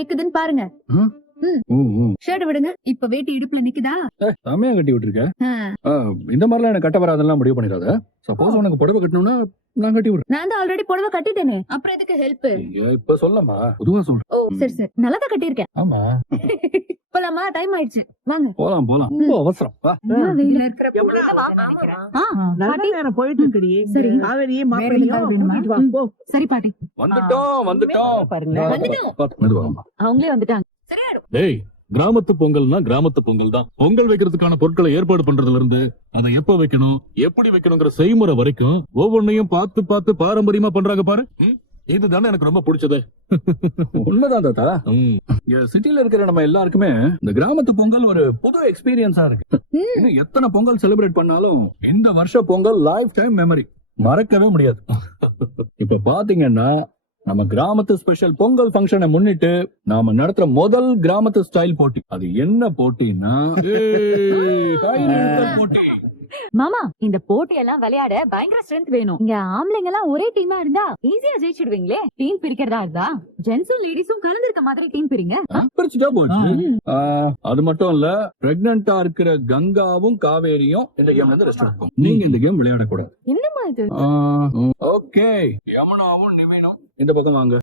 நிக்குதுன்னு பாருங்க. ஷர்ட் விடுங்க. இப்ப வேட்டி இடுப்புல நிக்குதா? செமையா கட்டி விட்டுருக்க. இந்த மாதிரிலாம் எனக்கு கட்ட வராதெல்லாம் முடிவு பண்ணிடாத. சப்போஸ் உனக்கு புடவை கட்டணும்னா நான் கட்டி விடுறேன். நான் தான் ஆல்ரெடி புடவை கட்டிட்டேனே, அப்புறம் எதுக்கு ஹெல்ப்? இப்ப சொல்லமா, பொதுவா சொல்றேன். ஓ சரி சரி, நல்லா தான் கட்டியிருக்கேன். ஆமா, போலாமா? டைம் ஆயிடுச்சு, வாங்க. போலாம் போலாம். ரொம்ப அவசரம். வா. வெயில இருக்கிற பொழுதுல வா நினைக்கிறேன். நல்ல நேரம் போயிட்டு இருக்குடி. சரி. காவேரியே வேற ஏதாவது வேணுமா? மாப்பிள்ளையும் வா போ. சரி பாட்டி. வந்துட்டோம். பாருங்க. மெதுவா வாம்மா. அவங்களே வந்துட்டாங்க. சரியாயிடும். டேய், கிராமத்து பொங்கல்னா கிராமத்து பொங்கல் தான். பொங்கல் வைக்கிறதுக்கான பொருட்களை ஏற்பாடு பண்றதுல இருந்து அதை எப்ப வைக்கணும், எப்படி வைக்கணுங்கிற செய்முறை வரைக்கும் ஒவ்வொன்னையும் பார்த்து பார்த்து பாரம்பரியமா பண்றாங்க பாரு. இதுதானே எனக்கு ரொம்ப பிடிச்சது. உண்மைதான் தாத்தா. சிட்டில இருக்கிற நம்ம எல்லாருக்குமே இந்த கிராமத்து பொங்கல் ஒரு புது எக்ஸ்பீரியன்ஸா இருக்கு. இன்னும் எத்தனை பொங்கல் செலிப்ரேட் பண்ணாலும் இந்த வருஷ பொங்கல் லைஃப் டைம் மெமரி, மறக்கவே முடியாது. இப்ப பாத்தீங்கன்னா நம்ம கிராமத்து ஸ்பெஷல் பொங்கல் ஃபங்க்ஷனை முன்னிட்டு நாம நடத்துற முதல் கிராமத்து ஸ்டைல் போட்டி. அது என்ன போட்டின்னா கயிறு இழுத்தல் போட்டி. மாமா, இந்த போட்டி எல்லாம் விளையாட பயங்கர ஸ்ட்ரென்த் வேணும். இங்க ஆம்பளைங்க எல்லாம் ஒரே டீமா இருந்தா ஈஸியா ஜெயிச்சிடுவீங்களே. டீம் பிரிக்கிறதா இருந்தா ஜென்ஸும் லேடிஸும் கலந்துருக்க மாதிரி டீம் பிரிங்க. பிரிச்சுட்டா போச்சு. அது மட்டும் இல்ல, பிரெக்னண்டா இருக்கிற கங்காவும் காவேரியும் இந்த கேம்ல இருந்து ரெஸ்ட் எடுப்போம். நீங்க இந்த கேம் விளையாடக்கூடாது. என்னமா இது? ஓகே, யமுனாவும் நிவேனும் இந்த பக்கம் வாங்க.